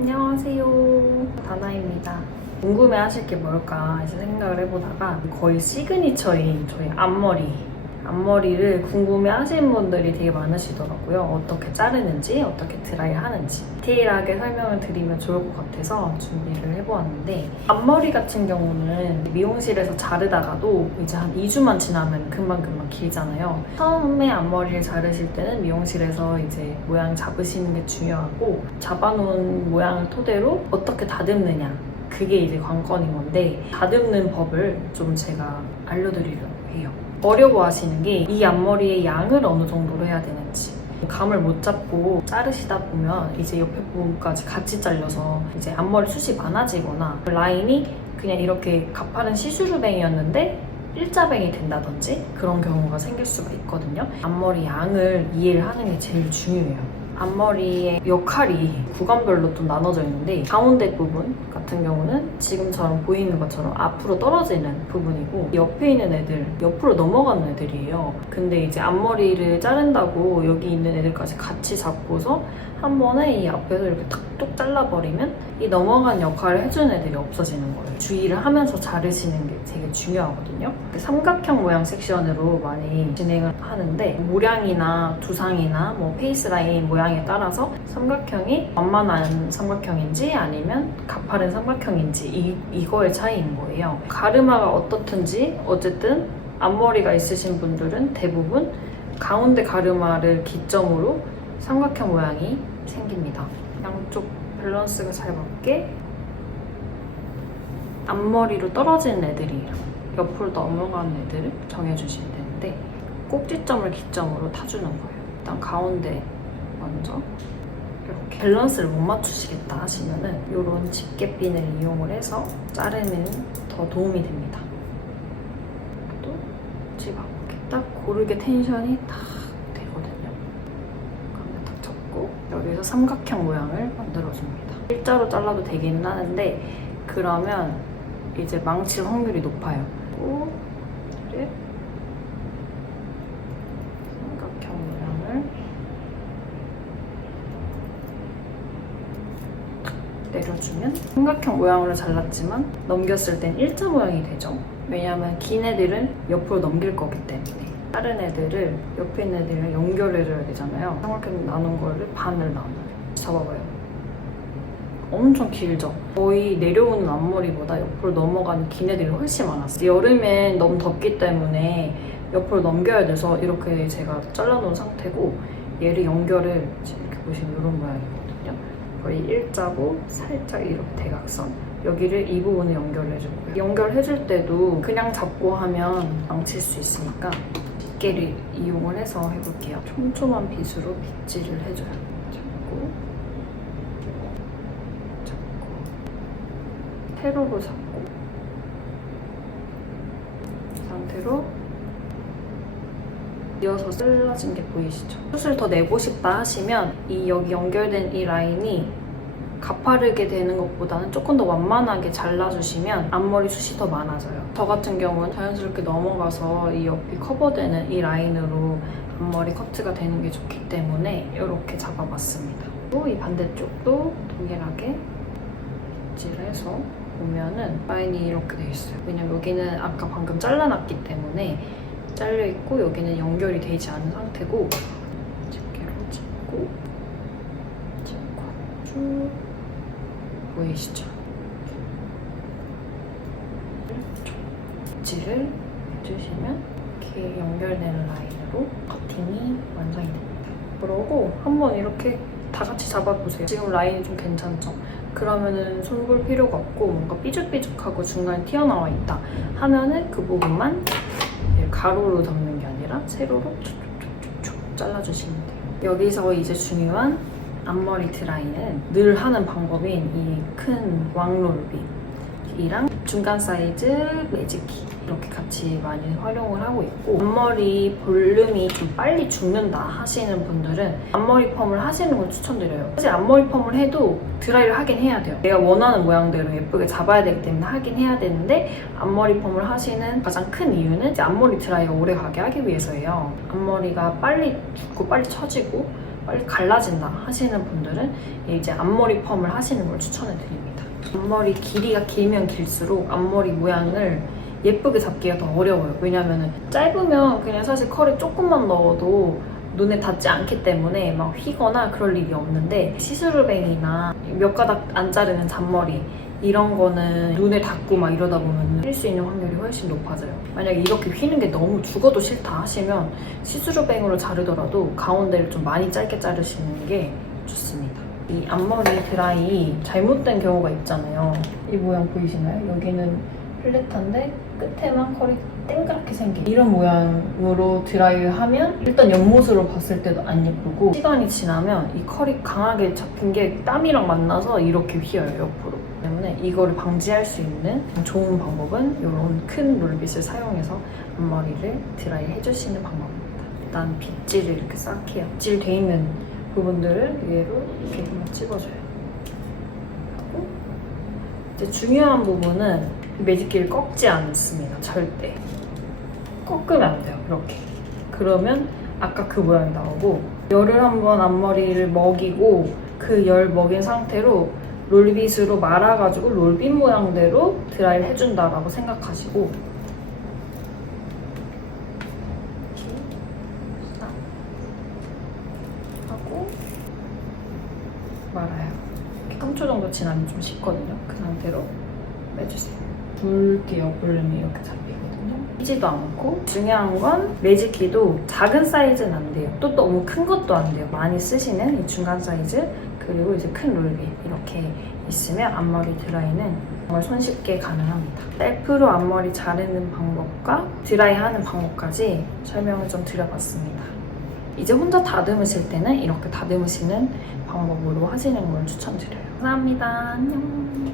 안녕하세요, 다나입니다. 궁금해 하실 게 뭘까 이제 생각을 해보다가 거의 시그니처인 저희 앞머리를 궁금해 하시는 분들이 되게 많으시더라고요. 어떻게 자르는지, 어떻게 드라이 하는지 디테일하게 설명을 드리면 좋을 것 같아서 준비를 해보았는데, 앞머리 같은 경우는 미용실에서 자르다가도 이제 한 2주만 지나면 금방금방 길잖아요. 처음에 앞머리를 자르실 때는 미용실에서 이제 모양 잡으시는 게 중요하고, 잡아놓은 모양을 토대로 어떻게 다듬느냐, 그게 이제 관건인 건데, 다듬는 법을 좀 제가 알려드리려고 해요. 어려워 하시는 게 이 앞머리의 양을 어느 정도로 해야 되는지, 감을 못 잡고 자르시다 보면 이제 옆에 부분까지 같이 잘려서 이제 앞머리 숱이 많아지거나 라인이 그냥 이렇게 가파른 시스루뱅이였는데 일자뱅이 된다든지 그런 경우가 생길 수가 있거든요. 앞머리 양을 이해를 하는 게 제일 중요해요. 앞머리의 역할이 구간별로 좀 나눠져 있는데, 가운데 부분 같은 경우는 지금처럼 보이는 것처럼 앞으로 떨어지는 부분이고, 옆에 있는 애들, 옆으로 넘어가는 애들이에요. 근데 이제 앞머리를 자른다고 여기 있는 애들까지 같이 잡고서 한 번에 이 앞에서 이렇게 툭툭 잘라버리면 이 넘어간 역할을 해주는 애들이 없어지는 거예요. 주의를 하면서 자르시는 게 되게 중요하거든요. 삼각형 모양 섹션으로 많이 진행을 하는데, 모량이나 두상이나 뭐 페이스라인 모양에 따라서 삼각형이 완만한 삼각형인지 아니면 가파른 삼각형인지 이거의 차이인 거예요. 가르마가 어떻든지 어쨌든 앞머리가 있으신 분들은 대부분 가운데 가르마를 기점으로 삼각형 모양이 생깁니다. 양쪽 밸런스가 잘 맞게 앞머리로 떨어지는 애들이에요. 옆으로 넘어가는 애들을 정해주시면 되는데, 꼭지점을 기점으로 타주는 거예요. 일단 가운데 먼저 이렇게 밸런스를 못 맞추시겠다 하시면은 이런 집게핀을 이용을 해서 자르면 더 도움이 됩니다. 또 집어 딱 고르게 텐션이 딱 되거든요. 그러면 딱 접고 여기서 삼각형 모양을 만들어줍니다. 일자로 잘라도 되기는 하는데 그러면 이제 망칠 확률이 높아요. 그리고 삼각형 모양을 내려주면 삼각형 모양으로 잘랐지만 넘겼을 땐 일자 모양이 되죠. 왜냐하면 긴 애들은 옆으로 넘길 거기 때문에. 다른 애들을, 옆에 있는 애들이랑 연결해줘야 되잖아요. 삼각형 나눈 거를 반을 나눠요. 잡아봐요. 엄청 길죠? 거의 내려오는 앞머리보다 옆으로 넘어가는 긴 애들이 훨씬 많았어요. 여름엔 너무 덥기 때문에 옆으로 넘겨야 돼서 이렇게 제가 잘라놓은 상태고, 얘를 연결을 지금 이렇게 보시면 이런 모양이거든요. 거의 일자고 살짝 이렇게 대각선, 여기를 이 부분을 연결해주고요. 연결해줄 때도 그냥 잡고 하면 망칠 수 있으니까 집게를 이용을 해서 해볼게요. 촘촘한 빗으로 빗질을 해줘요. 세로로 잡고 이 상태로 이어서 잘라진 게 보이시죠? 숱을 더 내고 싶다 하시면 이 여기 연결된 이 라인이 가파르게 되는 것보다는 조금 더 완만하게 잘라주시면 앞머리 숱이 더 많아져요. 저 같은 경우는 자연스럽게 넘어가서 이 옆이 커버되는 이 라인으로 앞머리 커트가 되는 게 좋기 때문에 이렇게 잡아봤습니다. 또 이 반대쪽도 동일하게 빗질해서 보면은 라인이 이렇게 돼 있어요. 왜냐면 여기는 아까 방금 잘라놨기 때문에 잘려있고, 여기는 연결이 되지 않은 상태고, 집게로 짚고 쭉 보이시죠? 빗질을 해주시면 이렇게 연결되는 라인으로 커팅이 완성이 됩니다. 그러고 한번 이렇게 다 같이 잡아보세요. 지금 라인이 좀 괜찮죠? 그러면은 손 볼 필요가 없고 뭔가 삐죽삐죽하고 중간에 튀어나와 있다 하면은 그 부분만 가로로 잡는 게 아니라 세로로 쭉쭉쭉쭉 잘라주시면 돼요. 여기서 이제 중요한 앞머리 드라이는 늘 하는 방법인 이 큰 왕롤빗이랑 중간 사이즈 매직키 이렇게 같이 많이 활용을 하고 있고, 앞머리 볼륨이 좀 빨리 죽는다 하시는 분들은 앞머리 펌을 하시는 걸 추천드려요. 사실 앞머리 펌을 해도 드라이를 하긴 해야 돼요. 내가 원하는 모양대로 예쁘게 잡아야 되기 때문에 하긴 해야 되는데, 앞머리 펌을 하시는 가장 큰 이유는 이제 앞머리 드라이가 오래 가게 하기 위해서예요. 앞머리가 빨리 죽고 빨리 처지고 빨리 갈라진다 하시는 분들은 이제 앞머리 펌을 하시는 걸 추천해 드립니다. 앞머리 길이가 길면 길수록 앞머리 모양을 예쁘게 잡기가 더 어려워요. 왜냐면 짧으면 그냥 사실 컬을 조금만 넣어도 눈에 닿지 않기 때문에 막 휘거나 그럴 일이 없는데 시스루뱅이나 몇 가닥 안 자르는 잔머리 이런 거는 눈에 닿고 막 이러다 보면 휠 수 있는 확률이 훨씬 높아져요. 만약에 이렇게 휘는 게 너무 죽어도 싫다 하시면 시스루뱅으로 자르더라도 가운데를 좀 많이 짧게 자르시는 게 좋습니다. 이 앞머리 드라이 잘못된 경우가 있잖아요. 이 모양 보이시나요? 여기는 플랫한데 끝에만 컬이 땡그랗게 생긴 이런 모양으로 드라이를 하면 일단 옆모습으로 봤을 때도 안 예쁘고 시간이 지나면 이 컬이 강하게 잡힌 게 땀이랑 만나서 이렇게 휘어요, 옆으로. 때문에 이거를 방지할 수 있는 좋은 방법은 이런 큰 롤빗을 사용해서 앞머리를 드라이 해주시는 방법입니다. 일단 빗질을 이렇게 싹 해요. 빗질 돼 있는 부분들을 위로 이렇게 한번 찝어줘요. 하고 이제 중요한 부분은 매직기를 꺾지 않습니다. 절대. 꺾으면 안 돼요. 이렇게. 그러면 아까 그 모양이 나오고 열을 한번 앞머리를 먹이고 그 열 먹인 상태로 롤빗으로 말아가지고 롤빗 모양대로 드라이를 해준다라고 생각하시고 이렇게 싹 하고 말아요. 이렇게 3초 정도 지나면 좀 식거든요. 그 상태로 빼주세요. 붉게 옆볼륨이 이렇게 잡히거든요. 휘지도 않고 중요한 건 매직기도 작은 사이즈는 안 돼요. 또 너무 큰 것도 안 돼요. 많이 쓰시는 이 중간 사이즈 그리고 이제 큰 롤빗 이렇게 있으면 앞머리 드라이는 정말 손쉽게 가능합니다. 셀프로 앞머리 자르는 방법과 드라이하는 방법까지 설명을 좀 드려봤습니다. 이제 혼자 다듬으실 때는 이렇게 다듬으시는 방법으로 하시는 걸 추천드려요. 감사합니다. 안녕.